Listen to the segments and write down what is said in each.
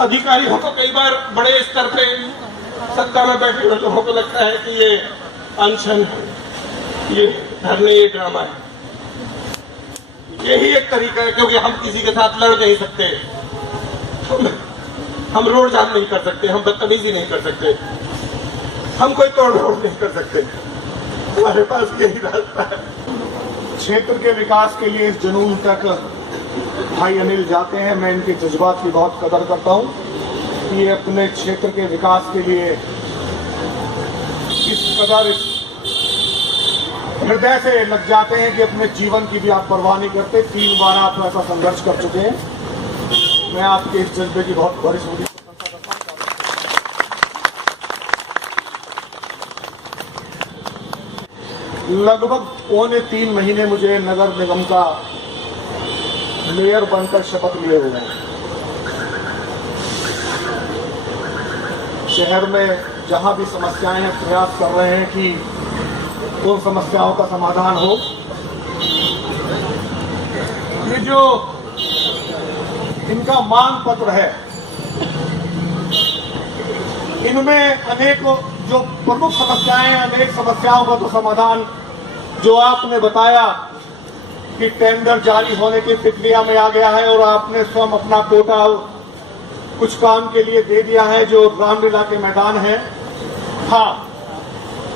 अधिकारियों को कई बार बड़े स्तर पे सत्ता में बैठे हुए लोगों को लगता है कि ये अनशन है, ये धरने, ये ड्रामा है। यही एक तरीका है, क्योंकि हम किसी के साथ लड़ नहीं सकते, हम रोड जाम नहीं कर सकते, हम बदतमीजी नहीं कर सकते, हम कोई तोड़ फोड़ नहीं कर सकते। हमारे पास यही रास्ता है। क्षेत्र के विकास के लिए इस जुनून तक भाई अनिल जाते हैं। मैं इनके जज्बात की बहुत कदर करता हूं कि ये अपने क्षेत्र के विकास के लिए इस कदर हृदय से लग जाते हैं कि अपने जीवन की भी आप परवाह नहीं करते। 3 बार आप ऐसा संघर्ष कर चुके हैं। मैं आपके इस जज्बे की बहुत बड़ी प्रशंसा करता हूं। लगभग 2.25 महीने मुझे नगर निगम का मेयर बनकर शपथ लिए हुए हैं। शहर में जहां भी समस्याएं हैं, प्रयास कर रहे हैं कि उन समस्याओं का समाधान हो। ये जो इनका मांग पत्र है, इनमें अनेक जो प्रमुख समस्याएं हैं, अनेक समस्याओं का तो समाधान जो आपने बताया कि टेंडर जारी होने की प्रक्रिया में आ गया है और आपने स्वयं अपना कोटा कुछ काम के लिए दे दिया है जो रामलीला के मैदान है। हाँ,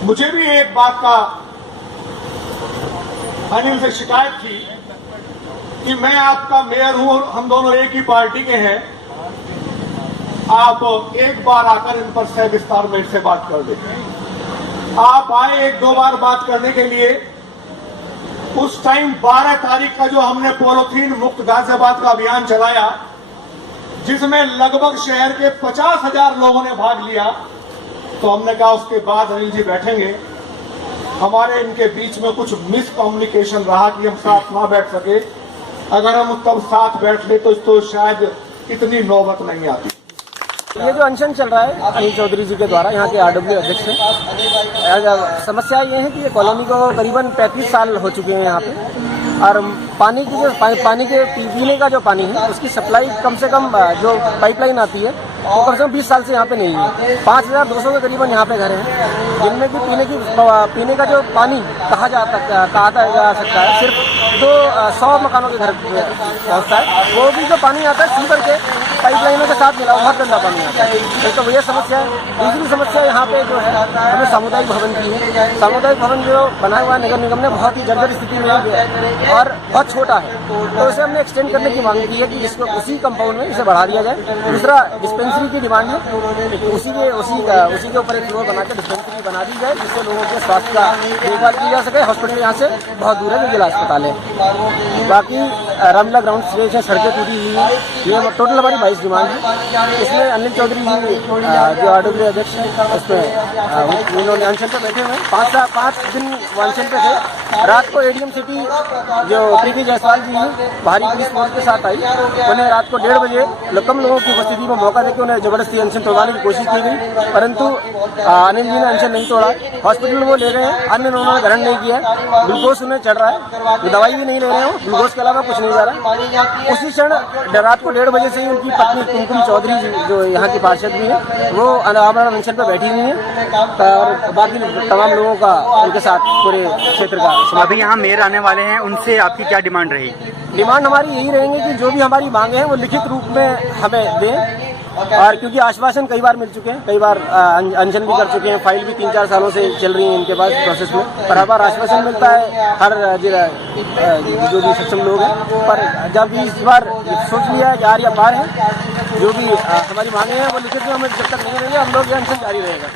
मुझे भी एक बात का अनिल से शिकायत थी कि मैं आपका मेयर हूं और हम दोनों एक ही पार्टी के हैं। आप एक बार आकर इन पर सविस्तार में से बात कर दें। आप आए 1-2 बार बात करने के लिए। उस टाइम 12 तारीख का जो हमने पॉलीथीन मुक्त गाजियाबाद का अभियान चलाया, जिसमें लगभग शहर के 50,000 लोगों ने भाग लिया, तो हमने कहा उसके बाद अनिल जी बैठेंगे। हमारे इनके बीच में कुछ मिसकम्युनिकेशन रहा कि हम साथ ना बैठ सके। अगर हम तब साथ बैठते तो शायद इतनी नौबत नहीं आती। ये जो अनशन चल रहा है अनिल चौधरी जी के द्वारा, यहाँ के आरडब्ल्यू अध्यक्ष हैं, समस्या ये है कि ये कॉलोनी को करीबन 35 साल हो चुके हैं यहाँ पे, और पानी की जो पानी के पीने का जो पानी है उसकी सप्लाई कम से कम जो पाइपलाइन आती है वो कम से कम 20 साल से यहाँ पे नहीं है। 5,200 के करीबन यहाँ पे घर हैं, जिनमें कि पीने का जो पानी कहा जा सकता है सिर्फ 100 मकानों के घर पहुँचता है। वो भी जो पानी आता है सीवर के पाइपलाइनों के साथ मिला बहुत गंदा पानी आता है। तो ये समस्या है। दूसरी समस्या यहाँ पे जो है हमें सामुदायिक भवन की है। सामुदायिक भवन जो बना हुआ है नगर निगम ने, बहुत ही जर्जर स्थिति में और बहुत छोटा है, तो इसे हमने एक्सटेंड करने की मांग की है कि जिसको उसी कंपाउंड में इसे बढ़ा दिया जाए। दूसरा डिस्पेंसरी की डिमांड है, उसी के ऊपर एक फ्लोर बनाकर डिस्पेंसरी बना दी जाए, जिससे लोगों के स्वास्थ्य का देखभाल की जा सके। हॉस्पिटल यहाँ से बहुत दूर है, जिला अस्पताल है। बाकी रामलीला ग्राउंड से सड़कें टूटी हुई है। ये टोटल हमारी 22 डिमांड है। इसमें अनिल चौधरी जी जो आरडब्ल्यू अध्यक्ष है, उसमें उन्होंने अनशन पर बैठे हुए हैं। 5 दिन अनशन पे थे। रात को एडीएम सिटी जो प्रीति जायसवाल जी हैं भारी पुलिस फोर्स के साथ आई, उन्हें रात को 1:30 बजे कम लोगों की उपस्थिति में मौका देकर उन्हें जबरदस्ती अनशन तोड़वाने की कोशिश की गई, परंतु अनिल जी ने अनशन नहीं तोड़ा। हॉस्पिटल वो ले गए हैं, अन्य उन्होंने ग्रहण नहीं किया। ग्लूकोज उन्हें चढ़ रहा है, वो दवाई भी नहीं ले रहे हो, ग्लूकोज के अलावा कुछ नहीं जा रहा। उसी क्षण रात को 1:30 बजे से ही उनकी पत्नी कुमकुम चौधरी जी जो यहाँ की पार्षद भी है, वो आमरण अनशन पर बैठी हुई है और बाकी तमाम लोगों का उनके साथ पूरे क्षेत्र का। अभी यहाँ मेयर आने वाले हैं, उनसे आपकी क्या डिमांड रहेगी? डिमांड हमारी यही रहेंगे कि जो भी हमारी मांगे हैं वो लिखित रूप में हमें दें, और क्योंकि आश्वासन कई बार मिल चुके हैं, कई बार अनशन भी कर चुके हैं, फाइल भी 3-4 सालों से चल रही है इनके पास प्रोसेस में, पर हर बार आश्वासन मिलता है हर जो भी सक्षम लोग हैं। पर जब इस बार सोच लिया है यार या पार है, जो भी हमारी मांगे हैं वो लिखित में हमें जब तक नहीं रहेंगे हम लोग ये अनशन जारी रहेगा।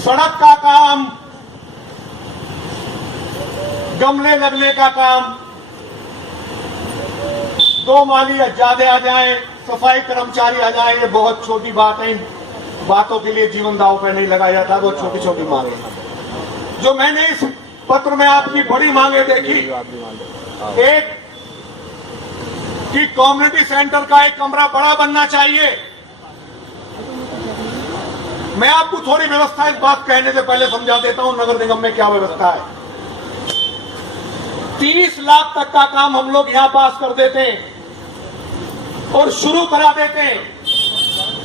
सड़क का काम, गमले लगने का काम, 2 माली ज्यादा आ जाए, सफाई कर्मचारी आ जाए, ये बहुत छोटी बात है। इन बातों के लिए जीवन दांव पर नहीं लगाया जाता, वो छोटी छोटी मांगे। जो मैंने इस पत्र में आपकी बड़ी मांगे देखी, एक कि कम्युनिटी सेंटर का एक कमरा बड़ा बनना चाहिए। मैं आपको थोड़ी व्यवस्था इस बात कहने से पहले समझा देता हूं नगर निगम में क्या व्यवस्था है। 30 लाख तक का काम हम लोग यहां पास कर देते हैं, और शुरू करा देते,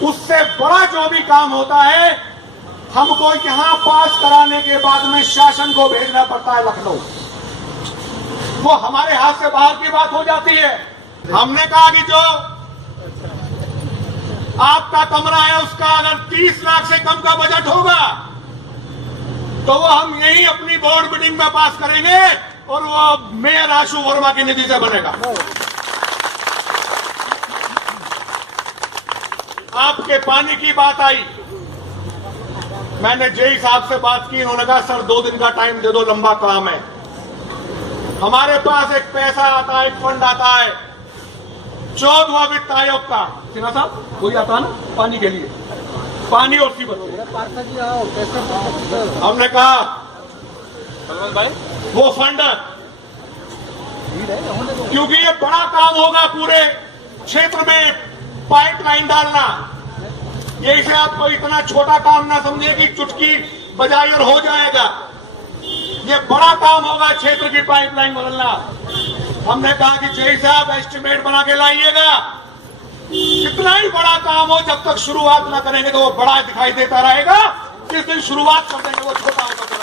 उससे बड़ा जो भी काम होता है हमको यहां पास कराने के बाद में शासन को भेजना पड़ता है लखनऊ। वो हमारे हाथ से बाहर की बात हो जाती है। हमने कहा कि जो आपका कमरा है उसका अगर 30 लाख से कम का बजट होगा तो वो हम यही अपनी बोर्ड मीटिंग में पास करेंगे और वो मेयर आशु वर्मा की निधि से बनेगा। आपके पानी की बात आई, मैंने जेई साहब से बात की, उन्होंने कहा सर 2 दिन का टाइम दे दो, लंबा काम है। हमारे पास एक पैसा आता है, एक फंड आता है 14वां वित्त आयोग का, सिन्हा साहब वही आता है ना पानी के लिए, पानी और सीवर। हमने कहा वो फंड, क्योंकि ये बड़ा काम होगा पूरे क्षेत्र में पाइपलाइन डालना, ये इसे आपको इतना छोटा काम ना समझे कि चुटकी बजाई और हो जाएगा। ये बड़ा काम होगा क्षेत्र की पाइपलाइन बदलना। हमने कहा कि जेई साहब एस्टिमेट बना के लाइएगा, कितना ही बड़ा काम हो जब तक शुरुआत ना करेंगे तो वो बड़ा दिखाई देता रहेगा, जिस दिन शुरुआत कर देंगे वो छोटा होता रहेगा।